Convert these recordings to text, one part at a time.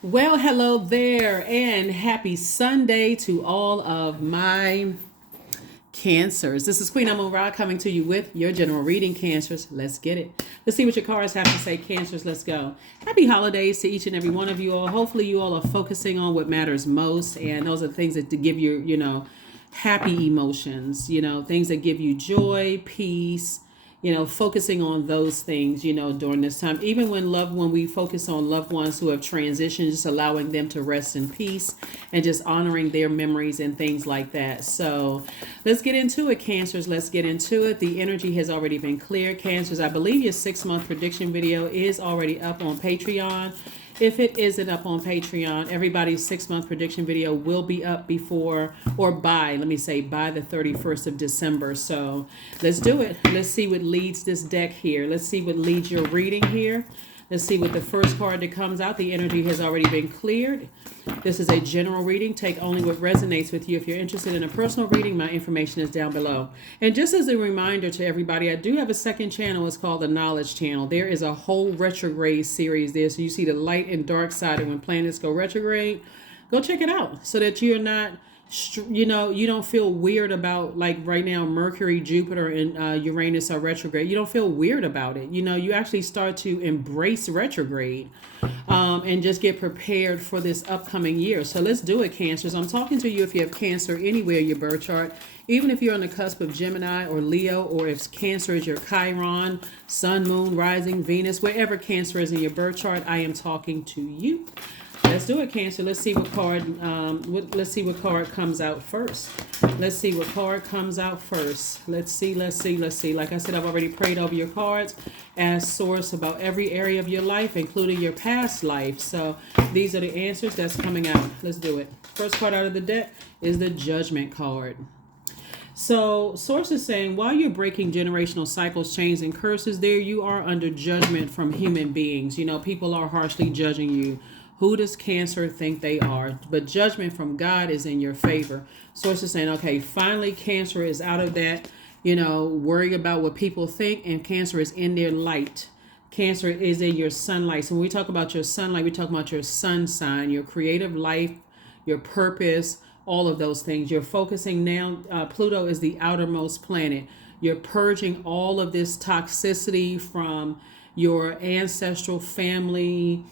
Well, hello there, and happy Sunday to all of my Cancers. This is Queen Amun Ra coming to you with your general reading, Cancers. Let's get it. Let's see what your cards have to say, Cancers. Let's go. Happy holidays to each and every one of you all. Hopefully, you all are focusing on what matters most, and those are the things that to give you, happy emotions. Things that give you joy, peace, focusing on those things, during this time. Even when we focus on loved ones who have transitioned, just allowing them to rest in peace and just honoring their memories and things like that. So let's get into it, Cancers. Let's get into it. The energy has already been cleared, Cancers. I believe your 6-month prediction video is already up on Patreon. If it isn't up on Patreon, everybody's 6-month prediction video will be up before or by, let me say, by the 31st of December. So let's do it. Let's see what leads this deck here. Let's see what leads your reading here. Let's see what the first card that comes out. The energy has already been cleared. This is a general reading. Take only what resonates with you. If you're interested in a personal reading, my information is down below. And just as a reminder to everybody, I do have a second channel. It's called the Knowledge Channel. There is a whole retrograde series there. So you see the light and dark side of when planets go retrograde. Go check it out so that you're not, you don't feel weird about, like right now, Mercury, Jupiter, and Uranus are retrograde. You don't feel weird about it. You actually start to embrace retrograde and just get prepared for this upcoming year. So let's do it, Cancers. I'm talking to you if you have Cancer anywhere in your birth chart, even if you're on the cusp of Gemini or Leo, or if Cancer is your Chiron, Sun, Moon, Rising, Venus, wherever Cancer is in your birth chart, I am talking to you. Let's do it, Cancer. Let's see what card. Let's see what card comes out first. Let's see what card comes out first. Let's see. Like I said, I've already prayed over your cards as source about every area of your life, including your past life. So these are the answers that's coming out. Let's do it. First card out of the deck is the Judgment card. So, source is saying, while you're breaking generational cycles, chains, and curses, there you are under judgment from human beings. People are harshly judging you. Who does Cancer think they are? But judgment from God is in your favor. Source is saying, okay, finally Cancer is out of that, worry about what people think, and Cancer is in their light. Cancer is in your sunlight. So when we talk about your sunlight, we talk about your sun sign, your creative life, your purpose, all of those things. You're focusing now. Pluto is the outermost planet. You're purging all of this toxicity from your ancestral family,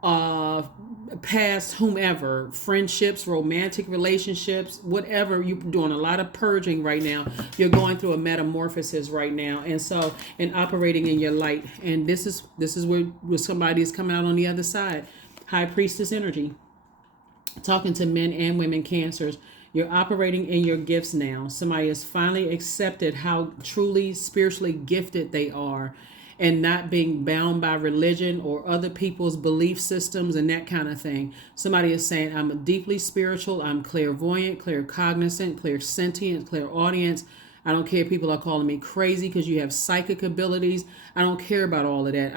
past, whomever, friendships, romantic relationships, whatever. You're doing a lot of purging right now. You're going through a metamorphosis right now, and operating in your light. And this is where somebody is coming out on the other side. High Priestess energy, talking to men and women, Cancers. You're operating in your gifts now. Somebody has finally accepted how truly spiritually gifted they are, and not being bound by religion or other people's belief systems and that kind of thing. Somebody is saying, I'm deeply spiritual, I'm clairvoyant, claircognizant, clairsentient, clairaudience. I don't care if people are calling me crazy because you have psychic abilities. I don't care about all of that.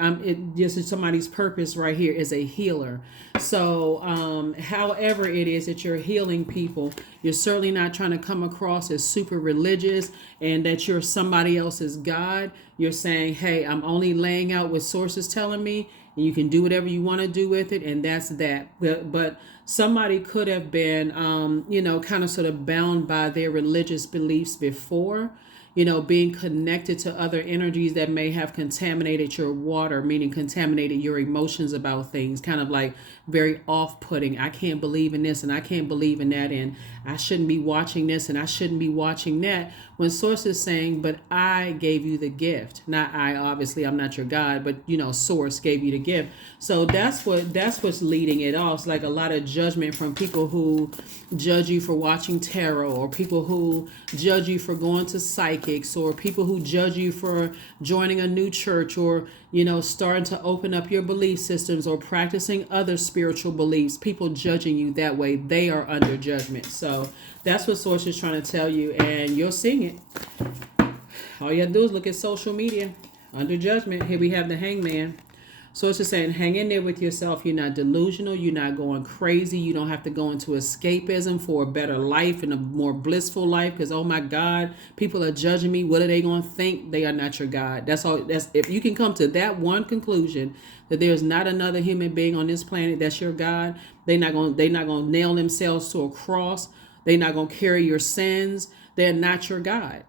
Just somebody's purpose right here is a healer. So however it is that you're healing people, you're certainly not trying to come across as super religious and that you're somebody else's God. You're saying, hey, I'm only laying out what source is telling me, and you can do whatever you want to do with it, and that's that. But somebody could have been, kind of sort of bound by their religious beliefs before, being connected to other energies that may have contaminated your water, meaning contaminated your emotions about things, kind of like very off-putting. I can't believe in this and I can't believe in that, and I shouldn't be watching this and I shouldn't be watching that. When Source is saying, but I gave you the gift. Not I, obviously, I'm not your God, but Source gave you the gift. So that's what's leading it off. It's like a lot of judgment from people who judge you for watching tarot, or people who judge you for going to psychics, or people who judge you for joining a new church, or starting to open up your belief systems or practicing other spiritual beliefs. People judging you that way, they are under judgment. So that's what Source is trying to tell you, and you're seeing it. All you have to do is look at social media. Under judgment. Here we have the Hangman. So it's just saying, hang in there with yourself. You're not delusional. You're not going crazy. You don't have to go into escapism for a better life and a more blissful life. Because, oh my God, people are judging me. What are they going to think? They are not your God. That's all. That's if you can come to that one conclusion, that there's not another human being on this planet that's your God. They're not going to nail themselves to a cross. They're not going to carry your sins. They're not your God.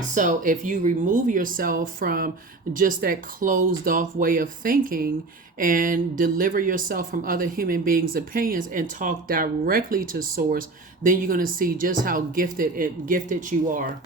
So if you remove yourself from just that closed off way of thinking and deliver yourself from other human beings' opinions and talk directly to source, then you're going to see just how gifted you are.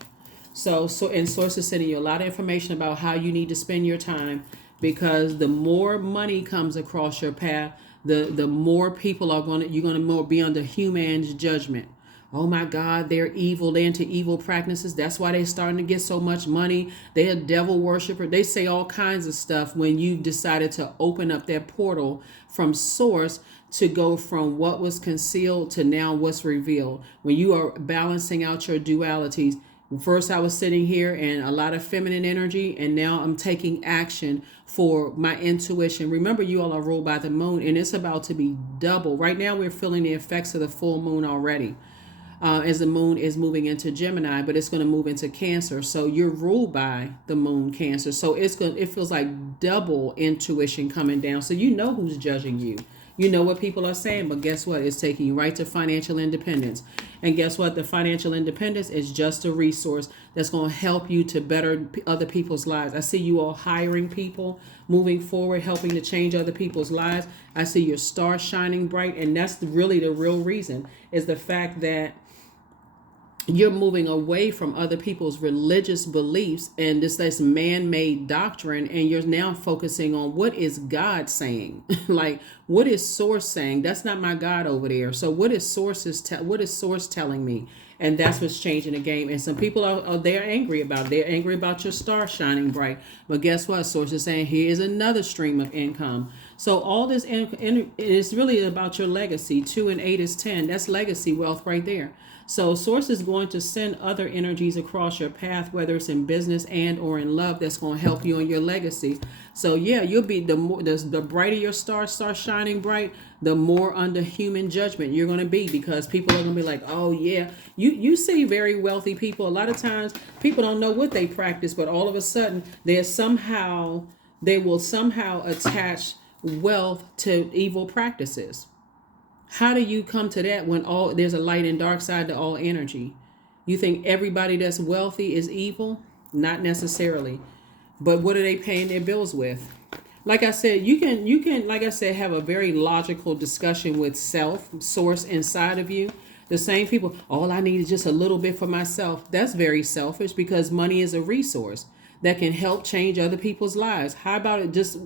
And source is sending you a lot of information about how you need to spend your time, because the more money comes across your path, the more people you're going to more be under human's judgment. Oh my God, they're evil. They're into evil practices. That's why they're starting to get so much money. They're a devil worshiper. They say all kinds of stuff when you've decided to open up that portal from source to go from what was concealed to now what's revealed. When you are balancing out your dualities. First, I was sitting here and a lot of feminine energy, and now I'm taking action for my intuition. Remember, you all are ruled by the moon, and it's about to be double. Right now, we're feeling the effects of the full moon already. As the moon is moving into Gemini, but it's going to move into Cancer. So you're ruled by the moon, Cancer. So it feels like double intuition coming down. So you know who's judging you. You know what people are saying, but guess what? It's taking you right to financial independence. And guess what? The financial independence is just a resource that's going to help you to better other people's lives. I see you all hiring people, moving forward, helping to change other people's lives. I see your star shining bright. And that's really the real reason, is the fact that you're moving away from other people's religious beliefs and this man-made doctrine, and you're now focusing on what is God saying. Like, what is source saying? That's not my God over there. So what is source telling me? And that's what's changing the game. And some people they're angry about it. They're angry about your star shining bright. But guess what? Source is saying, here is another stream of income. So all this is really about your legacy. 2 and 8 is 10. That's legacy wealth right there. So source is going to send other energies across your path, whether it's in business and or in love, that's going to help you on your legacy. So yeah, you'll be the brighter your star starts shining bright, the more under human judgment you're going to be, because people are going to be like, oh yeah, you see very wealthy people. A lot of times people don't know what they practice, but all of a sudden they will somehow attach wealth to evil practices. How do you come to that when there's a light and dark side to all energy? You think everybody that's wealthy is evil? Not necessarily. But what are they paying their bills with? Like I said, you can like I said, have a very logical discussion with source inside of you. The same people, all I need is just a little bit for myself. That's very selfish, because money is a resource that can help change other people's lives. How about it just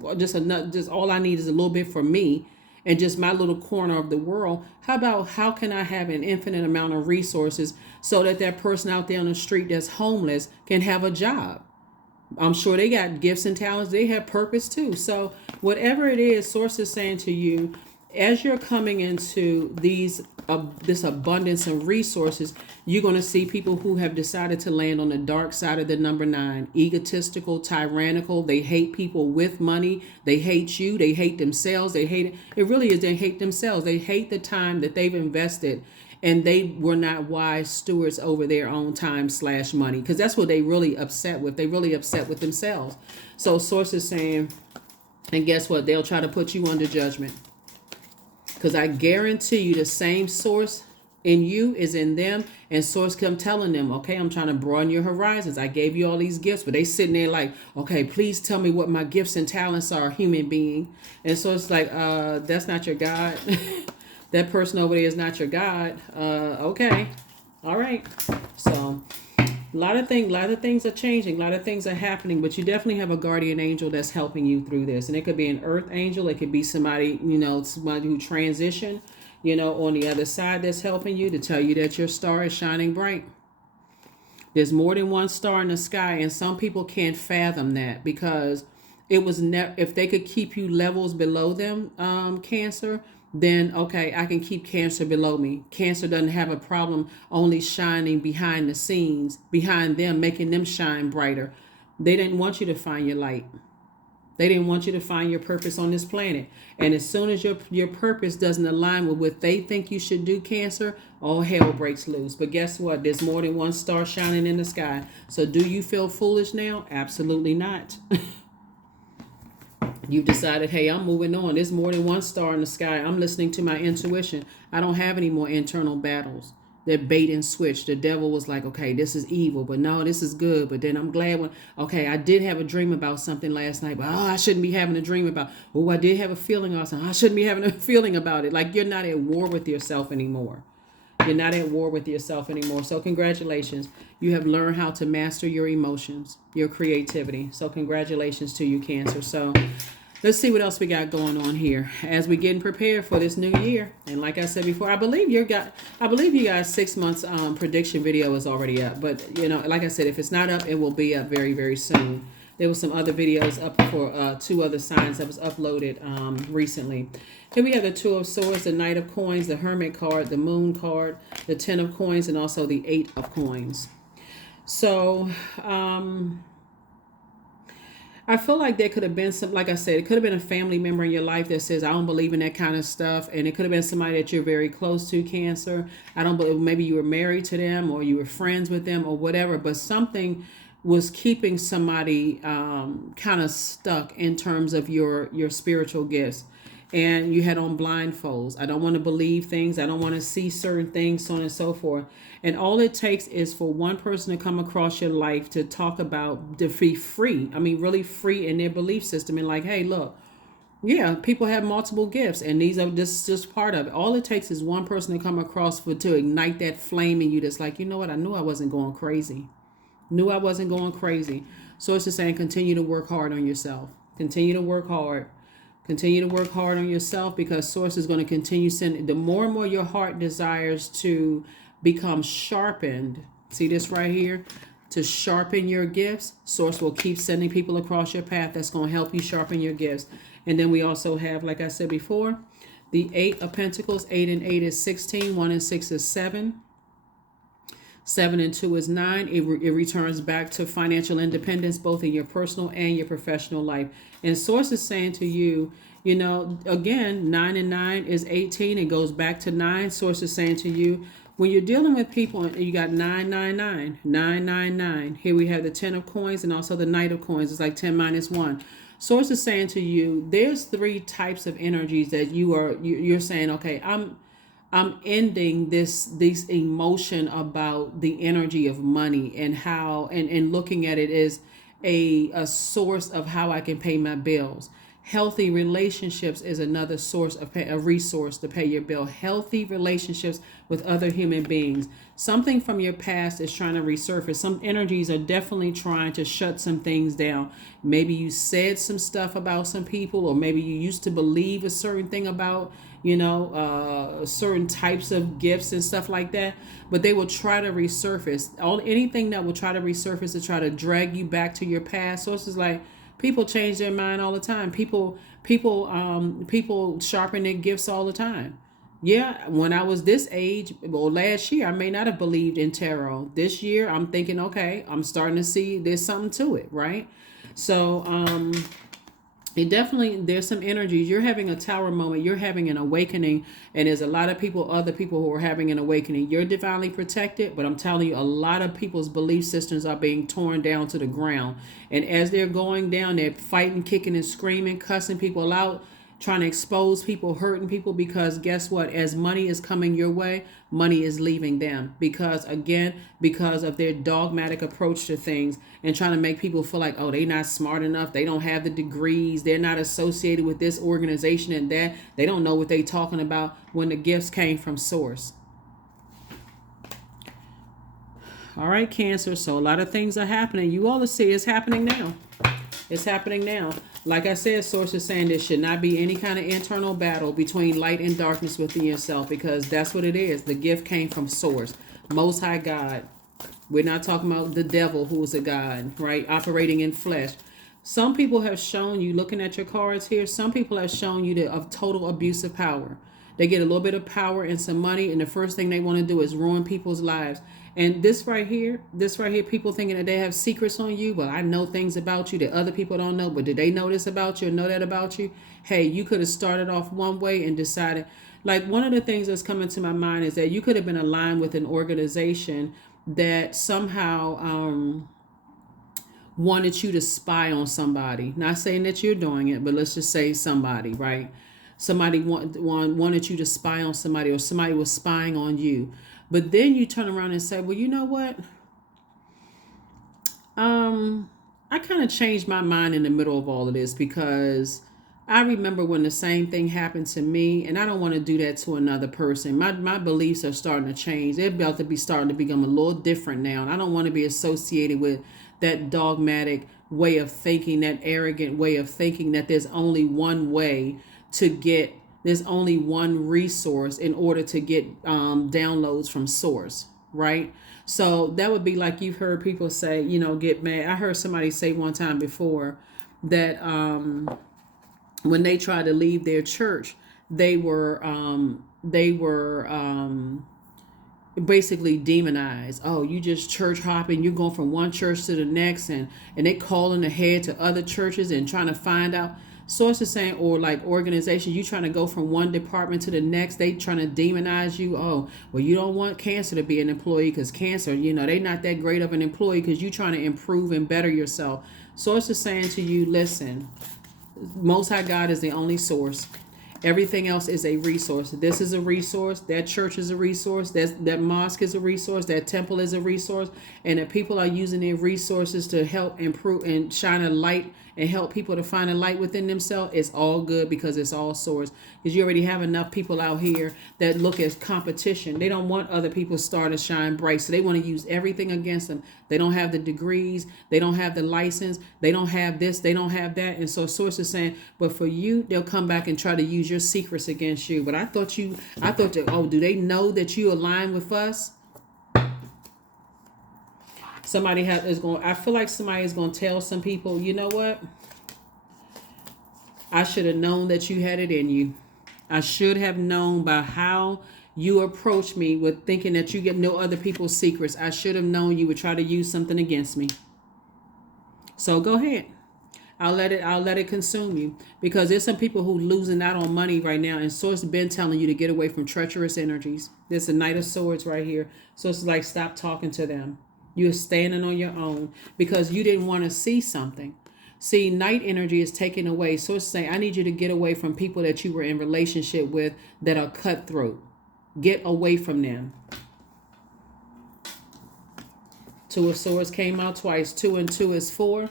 all I need is a little bit for me and just my little corner of the world? How can I have an infinite amount of resources so that person out there on the street that's homeless can have a job? I'm sure they got gifts and talents. They have purpose too. So whatever it is, source is saying to you, as you're coming into this abundance of resources, you're going to see people who have decided to land on the dark side of the number 9, egotistical, tyrannical. They hate people with money. They hate you. They hate themselves. They hate it. It really is. They hate themselves. They hate the time that they've invested, and they were not wise stewards over their own time/money, because that's what they really upset with. They really upset with themselves. So source is saying, and guess what? They'll try to put you under judgment. Because I guarantee you the same source in you is in them, and source come telling them, okay, I'm trying to broaden your horizons. I gave you all these gifts, but they sitting there like, okay, please tell me what my gifts and talents are, human being. And so it's like, that's not your God. That person over there is not your God. Okay. All right. So a lot of things are changing. A lot of things are happening, but you definitely have a guardian angel that's helping you through this. And it could be an earth angel. It could be somebody who transitioned, on the other side, that's helping you to tell you that your star is shining bright. There's more than one star in the sky, and some people can't fathom that, because it was if they could keep you levels below them, Cancer, then okay, I can keep Cancer below me. Cancer doesn't have a problem only shining behind the scenes, behind them, making them shine brighter. They didn't want you to find your light. They didn't want you to find your purpose on this planet. And as soon as your purpose doesn't align with what they think you should do, Cancer, all hell breaks loose. But guess what? There's more than one star shining in the sky. So do you feel foolish now? Absolutely not. You've decided, hey, I'm moving on. There's more than one star in the sky. I'm listening to my intuition. I don't have any more internal battles. They're bait and switch. The devil was like, okay, this is evil, but no, this is good. But then I'm glad when, okay, I did have a dream about something last night, but I shouldn't be having a dream about, I did have a feeling or something. I shouldn't be having a feeling about it. Like, you're not at war with yourself anymore. You're not at war with yourself anymore. So congratulations. You have learned how to master your emotions, your creativity. So congratulations to you, Cancer. So let's see what else we got going on here as we're getting prepared for this new year. And like I said before, I believe you guys 6 months prediction video is already up. But like I said, if it's not up, it will be up very, very soon. There was some other videos up for 2 other signs that was uploaded recently. Here we have the Two of Swords, the Knight of Coins, the Hermit card, the Moon card, the 10 of Coins, and also the 8 of Coins. So I feel like there could have been some, like I said, it could have been a family member in your life that says, I don't believe in that kind of stuff. And it could have been somebody that you're very close to, Cancer. I don't believe, maybe you were married to them or you were friends with them or whatever, but something was keeping somebody kind of stuck in terms of your spiritual gifts. And you had on blindfolds. I don't want to believe things. I don't want to see certain things, so on and so forth. And all it takes is for one person to come across your life to talk about, to be free. I mean, really free in their belief system. And like, hey, look, yeah, people have multiple gifts. And these are just part of it. All it takes is one person to come across to ignite that flame in you that's like, you know what? I knew I wasn't going crazy. So it's just saying, continue to work hard on yourself. Continue to work hard. Continue to work hard on yourself, because Source is going to continue sending. The more and more your heart desires to become sharpened, see this right here, to sharpen your gifts, Source will keep sending people across your path that's going to help you sharpen your gifts. And then we also have, like I said before, the 8 of Pentacles. 8 and 8 is 16. 1 and 6 is 7. 7 and 2 is 9. It returns back to financial independence, both in your personal and your professional life. And Source is saying to you, again, 9 and 9 is 18. It goes back to 9. Source is saying to you, when you're dealing with people, and you got 999, 999. Here we have the 10 of Coins and also the Knight of Coins. It's like 10 minus 1. Source is saying to you, there's 3 types of energies that you're saying, okay, I'm ending this emotion about the energy of money and how and looking at it as a source of how I can pay my bills. Healthy relationships is another source of a resource to pay your bill. Healthy relationships with other human beings. Something from your past is trying to resurface. Some energies are definitely trying to shut some things down. Maybe you said some stuff about some people, or maybe you used to believe a certain thing about certain types of gifts and stuff like that, but they will try to resurface. Anything that will try to resurface to try to drag you back to your past. So it's just like, people change their mind all the time. People sharpen their gifts all the time. Yeah, when I was this age, well, last year, I may not have believed in tarot. This year, I'm thinking, okay, I'm starting to see there's something to it, right? So, there's some energies. You're having a tower moment. You're having an awakening, and there's a lot of other people who are having an awakening. You're divinely protected, but I'm telling you, a lot of people's belief systems are being torn down to the ground. And as they're going down, they're fighting, kicking and screaming, cussing people out, trying to expose people, hurting people, because guess what? As money is coming your way, money is leaving them, because of their dogmatic approach to things and trying to make people feel like, oh, they're not smart enough. They don't have the degrees. They're not associated with this organization and that. They don't know what they're talking about, when the gifts came from Source. All right, Cancer. So a lot of things are happening. You all see it's happening now. It's happening now. Like I said, Source is saying there should not be any kind of internal battle between light and darkness within yourself, because that's what it is. The gift came from Source, Most High God. We're not talking about the devil, who is a God, right? Operating in flesh. Some people have shown you, looking at your cards here, some people have shown you of total abuse of power. They get a little bit of power and some money, and the first thing they want to do is ruin people's lives. And this right here, people thinking that they have secrets on you. But I know things about you that other people don't know. But did they know this about you or know that about you? Hey, you could have started off one way and decided. Like, one of the things that's coming to my mind is that you could have been aligned with an organization that somehow wanted you to spy on somebody. Not saying that you're doing it, but let's just say somebody, right? Somebody wanted you to spy on somebody, or somebody was spying on you. But then you turn around and say, well, you know what? I kind of changed my mind in the middle of all of this, because I remember when the same thing happened to me, and I don't want to do that to another person. My beliefs are starting to change. They're about to be starting to become a little different now. And I don't want to be associated with that dogmatic way of thinking, that arrogant way of thinking that there's only one way to get, there's only one resource in order to get downloads from source, right? So that would be like, you've heard people say, get mad. I heard somebody say one time before that when they tried to leave their church, they were basically demonized. Oh, you just church hopping, you're going from one church to the next, and they calling ahead to other churches and trying to find out. Sources saying, or like organizations, you trying to go from one department to the next, they trying to demonize you. Oh, well, you don't want cancer to be an employee, because cancer, they not that great of an employee, because you trying to improve and better yourself. Sources saying to you, listen, Most High God is the only source. Everything else is a resource. This is a resource. That church is a resource. That mosque is a resource. That temple is a resource. And if people are using their resources to help improve and shine a light and help people to find a light within themselves, it's all good, because it's all source. Because you already have enough people out here that look at competition. They don't want other people's star to shine bright. So they want to use everything against them. They don't have the degrees. They don't have the license. They don't have this. They don't have that. And so source is saying, but for you, they'll come back and try to use your secrets against you. But I thought that, oh, do they know that you align with us? I feel like somebody is going to tell some people, you know what? I should have known that you had it in you. I should have known by how you approach me with thinking that you get no other people's secrets. I should have known you would try to use something against me. So go ahead. I'll let it consume you, because there's some people who losing out on money right now, and Source been telling you to get away from treacherous energies. There's a Knight of Swords right here. So it's like, stop talking to them. You're standing on your own because you didn't want to see something. See, night energy is taken away. So it's saying, I need you to get away from people that you were in relationship with that are cutthroat. Get away from them. Two of Swords came out twice. 2 and 2 is 4.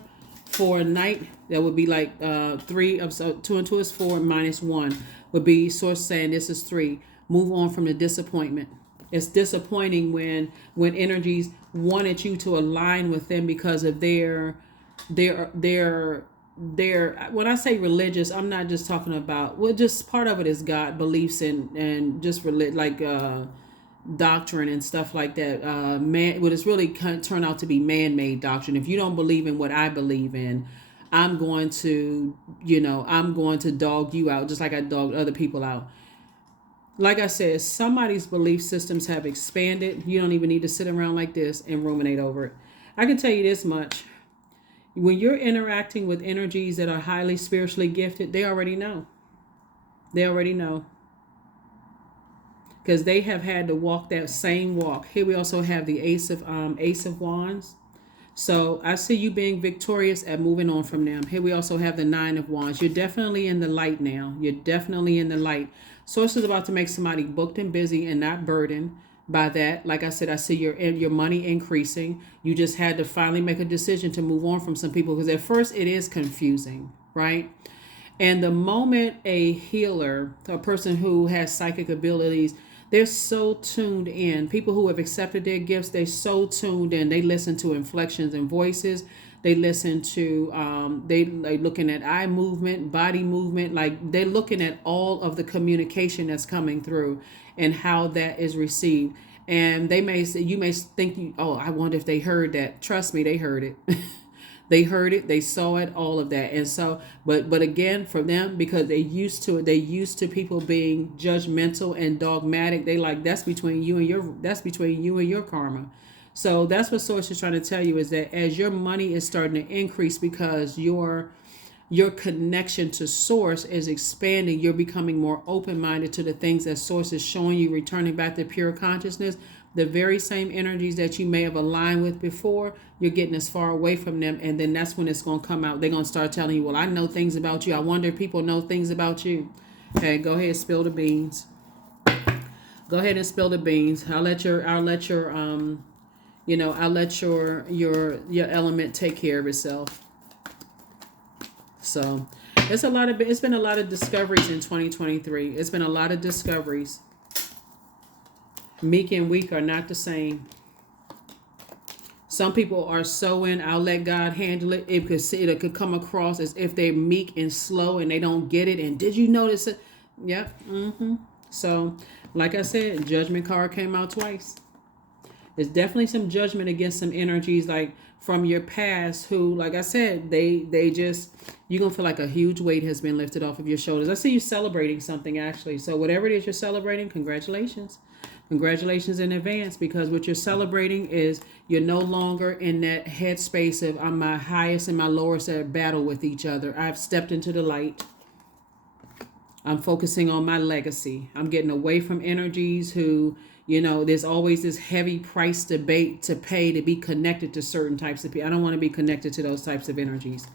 For a night, that would be like 3 of 2 and 2 is 4 minus 1 would be Source saying this is 3. Move on from the disappointment. It's disappointing when energies wanted you to align with them because of their when I say religious, I'm not just talking about, well, just part of it is God beliefs and just doctrine and stuff like that. What it's really turned out to be man-made doctrine. If you don't believe in what I believe in, I'm going to dog you out, just like I dogged other people out. Like I said, somebody's belief systems have expanded. You don't even need to sit around like this and ruminate over it. I can tell you this much. When you're interacting with energies that are highly spiritually gifted, they already know. They already know. Because they have had to walk that same walk. Here we also have the Ace of Wands. So I see you being victorious at moving on from them. Here we also have the 9 of Wands. You're definitely in the light now. You're definitely in the light. Source is about to make somebody booked and busy and not burdened by that. Like I said, I see your money increasing. You just had to finally make a decision to move on from some people, because at first it is confusing, right? And the moment a healer, a person who has psychic abilities, they're so tuned in. People who have accepted their gifts, they're so tuned in. They listen to inflections and voices. They listen to, they looking at eye movement, body movement. Like, they're looking at all of the communication that's coming through and how that is received. And you may think, oh, I wonder if they heard that. Trust me, they heard it. They heard it, they saw it, all of that. And so, but again, for them, because they used to it, they used to people being judgmental and dogmatic. They like, that's between you and your karma. So that's what Source is trying to tell you, is that as your money is starting to increase because your connection to Source is expanding, you're becoming more open-minded to the things that Source is showing you, returning back to pure consciousness. The very same energies that you may have aligned with before, you're getting as far away from them, and then that's when it's going to come out. They're going to start telling you, well, I know things about you. I wonder if people know things about you. Okay, go ahead, spill the beans. Go ahead and spill the beans. I'll let your element take care of itself. So it's been a lot of discoveries in 2023. It's been a lot of discoveries. Meek and weak are not the same. Some people are sowing, I'll let God handle it. It could come across as if they're meek and slow and they don't get it. And did you notice it? Yep. So, like I said, judgment card came out twice. There's definitely some judgment against some energies like from your past who, like I said, they just, you're going to feel like a huge weight has been lifted off of your shoulders. I see you celebrating something, actually. So whatever it is you're celebrating, congratulations. Congratulations in advance, because what you're celebrating is you're no longer in that headspace of I'm my highest and my lowest at battle with each other. I've stepped into the light. I'm focusing on my legacy. I'm getting away from energies who, there's always this heavy price debate to pay to be connected to certain types of people. I don't want to be connected to those types of energies.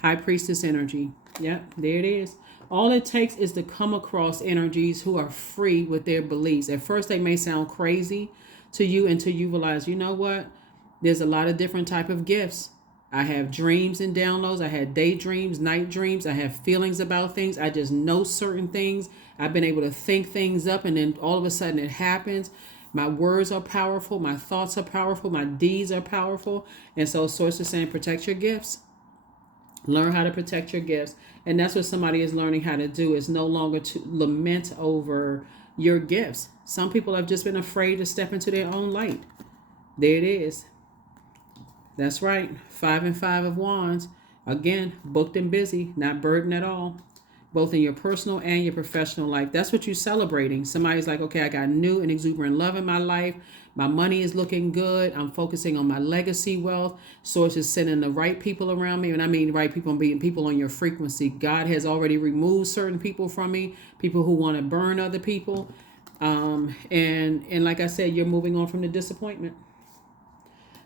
High Priestess energy. Yep, there it is. All it takes is to come across energies who are free with their beliefs. At first, they may sound crazy to you until you realize, you know what? There's a lot of different type of gifts. I have dreams and downloads. I had daydreams, night dreams. I have feelings about things. I just know certain things. I've been able to think things up, and then all of a sudden it happens. My words are powerful. My thoughts are powerful. My deeds are powerful. And so Source is saying, protect your gifts. Learn how to protect your gifts. And that's what somebody is learning how to do, is no longer to lament over your gifts. Some people have just been afraid to step into their own light. There it is. That's right. 5 and 5 of Wands. Again, booked and busy, not burdened at all. Both in your personal and your professional life. That's what you're celebrating. Somebody's like, okay, I got new and exuberant love in my life. My money is looking good. I'm focusing on my legacy wealth. Source is sending the right people around me. And I mean right people, being people on your frequency. God has already removed certain people from me. People who want to burn other people. And like I said, you're moving on from the disappointment.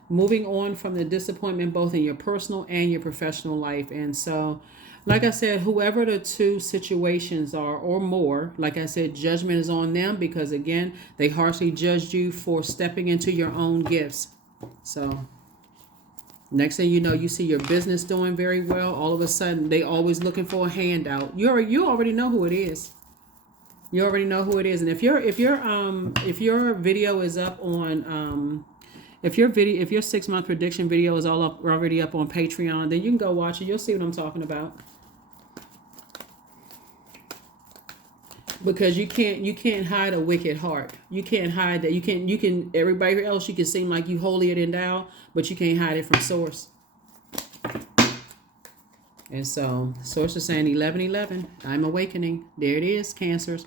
Moving on from the disappointment both in your personal and your professional life. And so, like I said, whoever the two situations are or more, like I said, judgment is on them, because again, they harshly judged you for stepping into your own gifts. So next thing you know, you see your business doing very well. All of a sudden, they always looking for a handout. You already know who it is. You already know who it is. And if your video is up on if your 6-month prediction video is already up on Patreon, then you can go watch it. You'll see what I'm talking about. Because you can't hide a wicked heart. You can't hide that. You can everybody else, you can seem like you holier than thou, but you can't hide it from Source. And so Source is saying 11:11. I'm awakening. There it is, Cancers.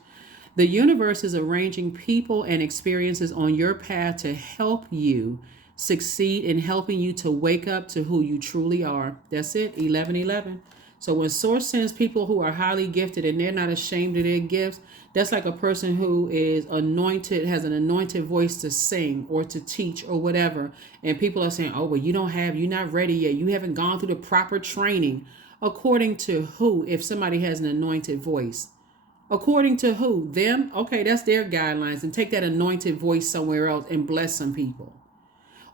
The universe is arranging people and experiences on your path to help you succeed in helping you to wake up to who you truly are. That's it, 11:11. So when Source sends people who are highly gifted and they're not ashamed of their gifts, that's like a person who is anointed, has an anointed voice to sing or to teach or whatever. And people are saying, oh, well, you're not ready yet. You haven't gone through the proper training. According to who, if somebody has an anointed voice? According to who? Them? Okay, that's their guidelines. And take that anointed voice somewhere else and bless some people.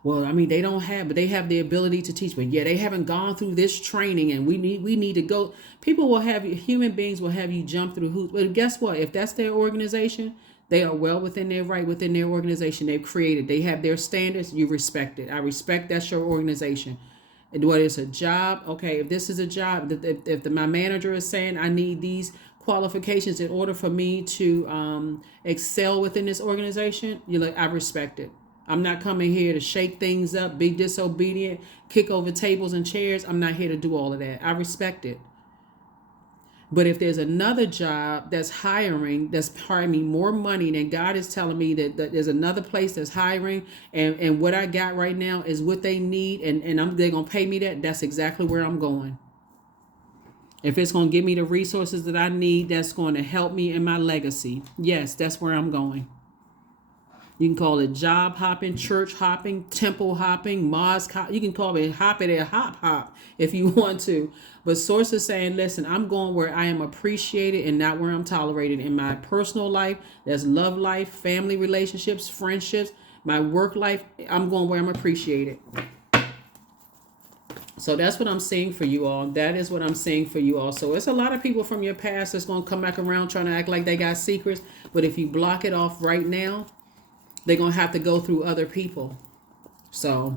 Well, I mean, but they have the ability to teach. But yeah, they haven't gone through this training, and we need to go. Human beings will have you jump through hoops. But guess what? If that's their organization, they are well within their right, within their organization they've created. They have their standards. You respect it. I respect that's your organization. And what is a job? Okay, if this is a job, if my manager is saying I need these qualifications in order for me to excel within this organization, you're like, I respect it. I'm not coming here to shake things up, be disobedient, kick over tables and chairs. I'm not here to do all of that. I respect it. But if there's another job that's hiring me more money than God is telling me that there's another place that's hiring, and what I got right now is what they need, and they're going to pay me that's exactly where I'm going. If it's going to give me the resources that I need, that's going to help me in my legacy. Yes, that's where I'm going. You can call it job hopping, church hopping, temple hopping, mosque hop. You can call it hop it or hop if you want to. But Source is saying, listen, I'm going where I am appreciated and not where I'm tolerated in my personal life. That's love life, family relationships, friendships, my work life. I'm going where I'm appreciated. So that's what I'm seeing for you all. That is what I'm seeing for you all. So it's a lot of people from your past that's going to come back around trying to act like they got secrets. But if you block it off right now, they're going to have to go through other people. So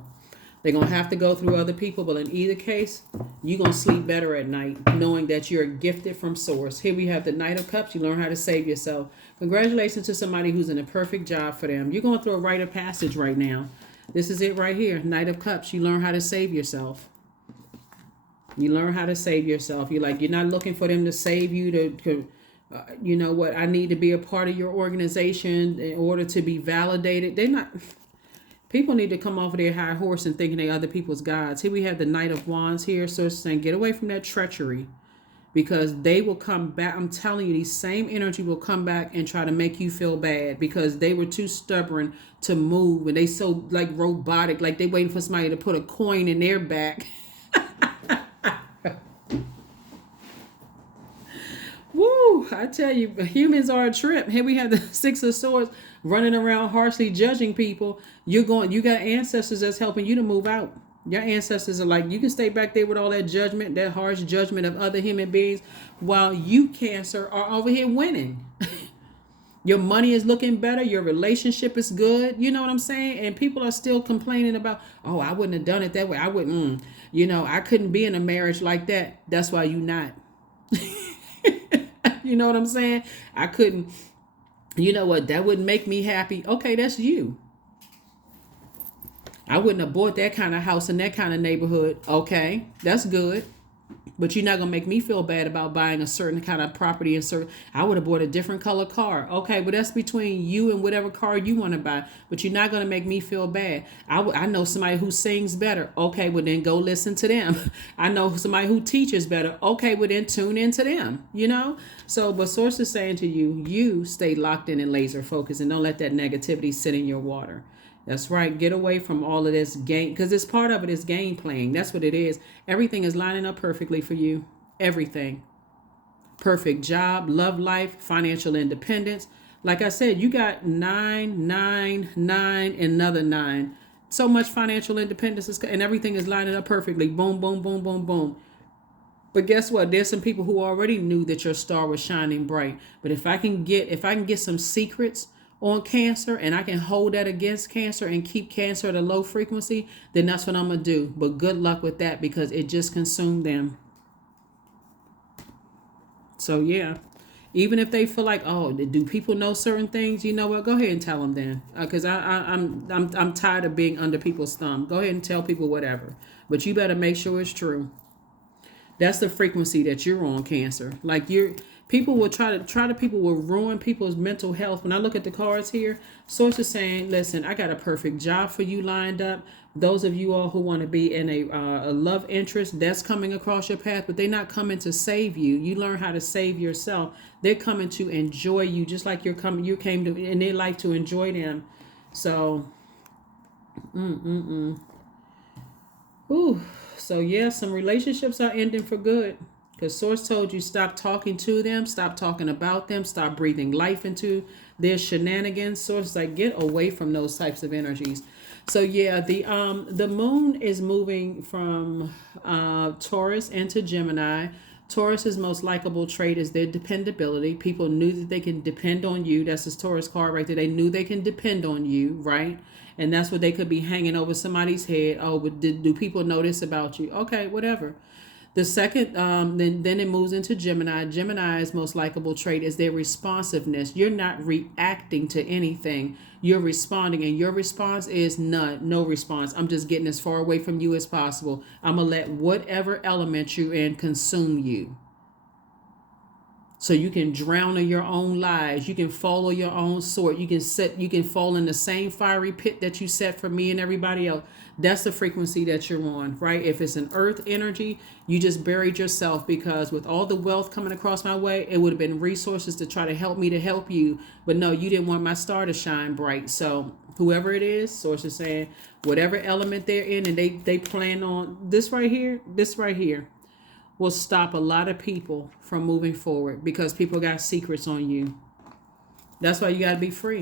they're going to have to go through other people. But in either case, you're going to sleep better at night knowing that you're gifted from Source. Here we have the Knight of Cups. You learn how to save yourself. Congratulations to somebody who's in a perfect job for them. You're going through a rite of passage right now. This is it right here. Knight of Cups. You learn how to save yourself. You learn how to save yourself. You're not looking for them to save you to you know what, I need to be a part of your organization in order to be validated. They're not. People need to come off of their high horse and thinking they're other people's gods. Here we have the Knight of Wands here. So it's saying get away from that treachery, because they will come back. I'm telling you, these same energy will come back and try to make you feel bad because they were too stubborn to move, and they so like robotic, like they waiting for somebody to put a coin in their back. Woo! I tell you, humans are a trip. Here we have the Six of Swords running around harshly judging people. You got ancestors that's helping you to move out. Your ancestors are like, you can stay back there with all that judgment, that harsh judgment of other human beings, while you, Cancer, are over here winning. Your money is looking better. Your relationship is good. You know what I'm saying? And people are still complaining about, oh, I wouldn't have done it that way. I wouldn't, I couldn't be in a marriage like that. That's why you not. You know what I'm saying? I couldn't, you know what, that wouldn't make me happy. Okay, that's you. I wouldn't have bought that kind of house in that kind of neighborhood. Okay, that's good. But you're not going to make me feel bad about buying a certain kind of property. I would have bought a different color car. Okay, but that's between you and whatever car you want to buy. But you're not going to make me feel bad. I know somebody who sings better. Okay, well then go listen to them. I know somebody who teaches better. Okay, well then tune into them. So, but Source is saying to you, you stay locked in and laser focused and don't let that negativity sit in your water. That's right. Get away from all of this game, because it's part of it is game playing. That's what it is. Everything is lining up perfectly for you. Everything. Perfect job, love life, financial independence. Like I said, you got 9, 9, 9, another 9. So much financial independence and everything is lining up perfectly. Boom, boom, boom, boom, boom. But guess what? There's some people who already knew that your star was shining bright. But if I can get some secrets on Cancer and I can hold that against Cancer and keep Cancer at a low frequency, then that's what I'm going to do. But good luck with that, because it just consumed them. So yeah, even if they feel like, oh, do people know certain things? You know what? Go ahead and tell them then, because I'm tired of being under people's thumb. Go ahead and tell people whatever, but you better make sure it's true. That's the frequency that you're on, Cancer. Like people will ruin people's mental health. When I look at the cards here, Source is saying, listen, I got a perfect job for you lined up. Those of you all who want to be in a love interest, that's coming across your path, but they're not coming to save you. You learn how to save yourself. They're coming to enjoy you, just like you came to in their life to enjoy them. So, ooh. So yeah, some relationships are ending for good. Because Source told you stop talking to them, stop talking about them, stop breathing life into their shenanigans. Source is like, get away from those types of energies. So yeah, the moon is moving from Taurus into Gemini. Taurus's most likable trait is their dependability. People knew that they can depend on you. That's his Taurus card right there. They knew they can depend on you, right? And that's what they could be hanging over somebody's head. Oh, but do people know this about you? Okay, whatever. The second, then it moves into Gemini. Gemini's most likable trait is their responsiveness. You're not reacting to anything. You're responding, and your response is none, no response. I'm just getting as far away from you as possible. I'm gonna let whatever element you're in consume you. So you can drown in your own lies. You can follow your own sword. You can fall in the same fiery pit that you set for me and everybody else. That's the frequency that you're on, right? If it's an earth energy, you just buried yourself, because with all the wealth coming across my way, it would have been resources to try to help me to help you. But no, you didn't want my star to shine bright. So whoever it is, source is saying, whatever element they're in, and they plan on this right here will stop a lot of people from moving forward, because people got secrets on you. That's why you got to be free.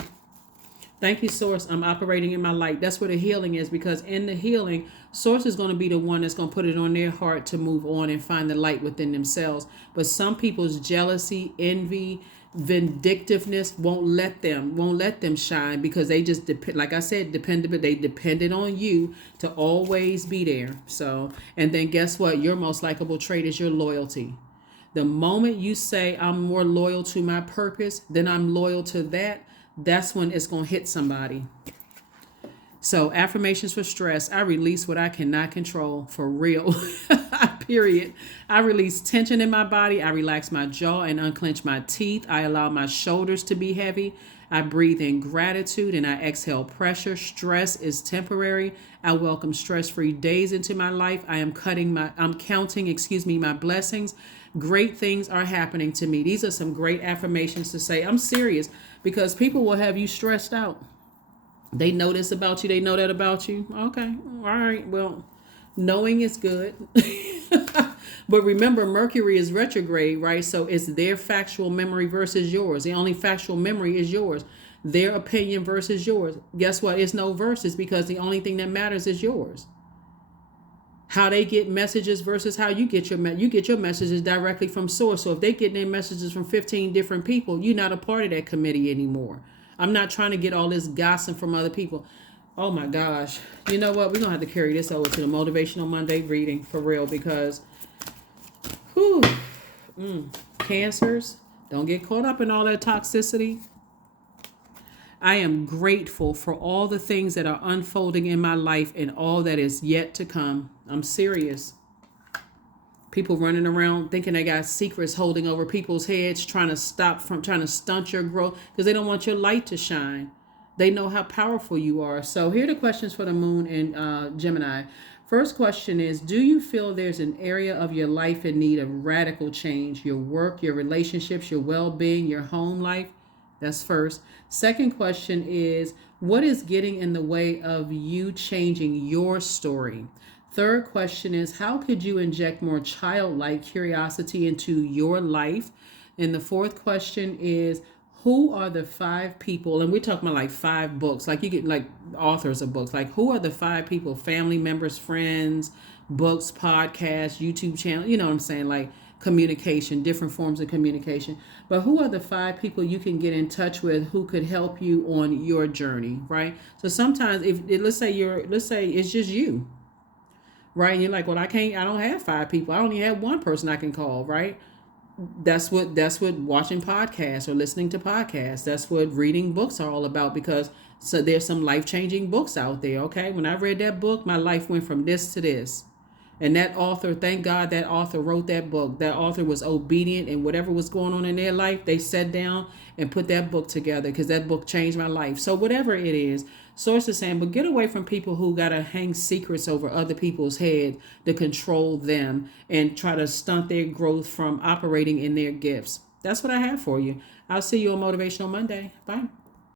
Thank you, Source. I'm operating in my light. That's where the healing is, because in the healing, Source is going to be the one that's going to put it on their heart to move on and find the light within themselves. But some people's jealousy, envy, vindictiveness won't let them shine, because they just like I said, they depended on you to always be there. So, and then guess what? Your most likable trait is your loyalty. The moment you say, I'm more loyal to my purpose than I'm loyal to that, that's when it's going to hit somebody. So affirmations for stress. I release what I cannot control, for real. Period. I release tension in my body. I relax my jaw and unclench my teeth. I allow my shoulders to be heavy. I breathe in gratitude and I exhale pressure. Stress is temporary. I welcome stress-free days into my life. I'm counting, my blessings. Great things are happening to me. These are some great affirmations to say. I'm serious, because people will have you stressed out. They know this about you. They know that about you. Okay. All right. Well, knowing is good. But remember, Mercury is retrograde, right? So it's their factual memory versus yours. The only factual memory is yours. Their opinion versus yours. Guess what? It's no versus, because the only thing that matters is yours. How they get messages versus how you get your messages directly from source. So if they get their messages from 15 different people, you're not a part of that committee anymore. I'm not trying to get all this gossip from other people. Oh my gosh. You know what? We're going to have to carry this over to the Motivational Monday reading, for real, because Cancers, don't get caught up in all that toxicity. I am grateful for all the things that are unfolding in my life and all that is yet to come. I'm serious. People running around thinking they got secrets holding over people's heads, trying to stunt your growth, because they don't want your light to shine. They know how powerful you are. So here are the questions for the moon and Gemini. First question is, do you feel there's an area of your life in need of radical change? Your work, your relationships, your well-being, your home life? That's first. Second question is, what is getting in the way of you changing your story? Third question is, how could you inject more childlike curiosity into your life? And the fourth question is, who are the 5 people, and we're talking about like 5 books, like you get like authors of books, like who are the 5 people, family members, friends, books, podcasts, YouTube channel, you know what I'm saying, like communication, different forms of communication. But who are the 5 people you can get in touch with who could help you on your journey, right? So sometimes let's say it's just you, right? And you're like, well, I don't have 5 people. I only have 1 person I can call, right? That's what watching podcasts or listening to podcasts, that's what reading books are all about, because so there's some life-changing books out there. Okay, when I read that book, my life went from this to this. And that author, thank God that author wrote that book. That author was obedient, and whatever was going on in their life, they sat down and put that book together, because that book changed my life. So whatever it is, Source is saying, but get away from people who got to hang secrets over other people's head to control them and try to stunt their growth from operating in their gifts. That's what I have for you. I'll see you on Motivational Monday. Bye.